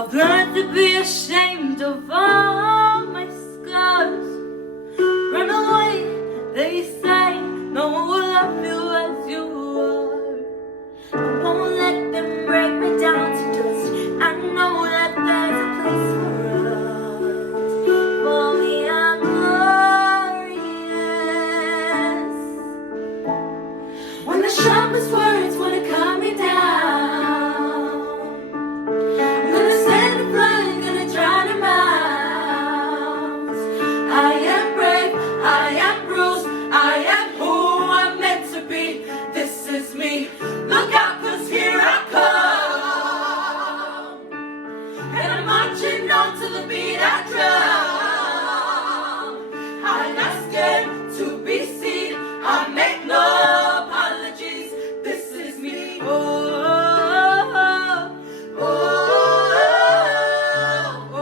I've learned to be ashamed of all my scars. Run away, they say, no one will love you as you are. I won't let them break me down to dust. I know that there's a place for us. For me, I'm glorious. When the sharpest words wanna cut me down, I'm gonna stand up blind, gonna drown them out. I am brave, I am bruised, I am who I'm meant to be. This is me. Look out, 'cause here I come. And I'm marching on to the beat I drum. I'm not scared to be seen. I make no apologies. This is me. Oh, oh, oh, oh, oh, oh.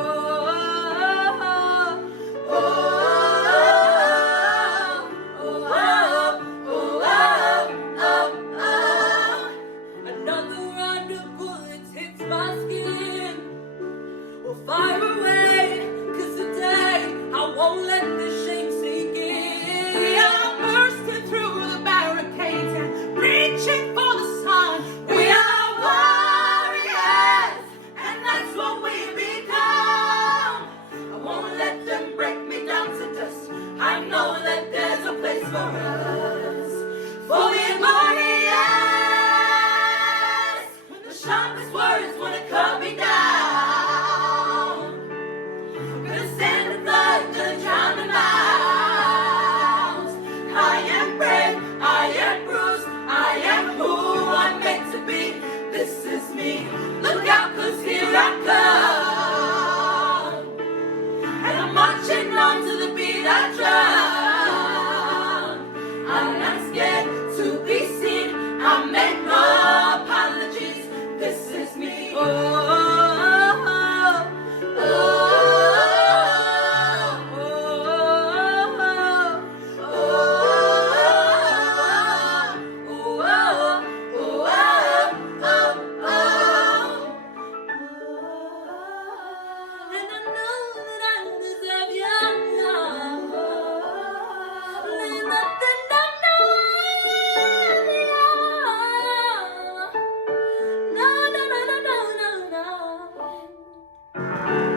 Another round of bullets hits my skin. Will fire away, 'cause today I won't let this shame sink in. We are bursting through the barricades and reaching for the sun. We are warriors, and that's what we become. I won't let them break me down to dust. I know that there's a place for us. For we are glorious. When the sharpest words wanna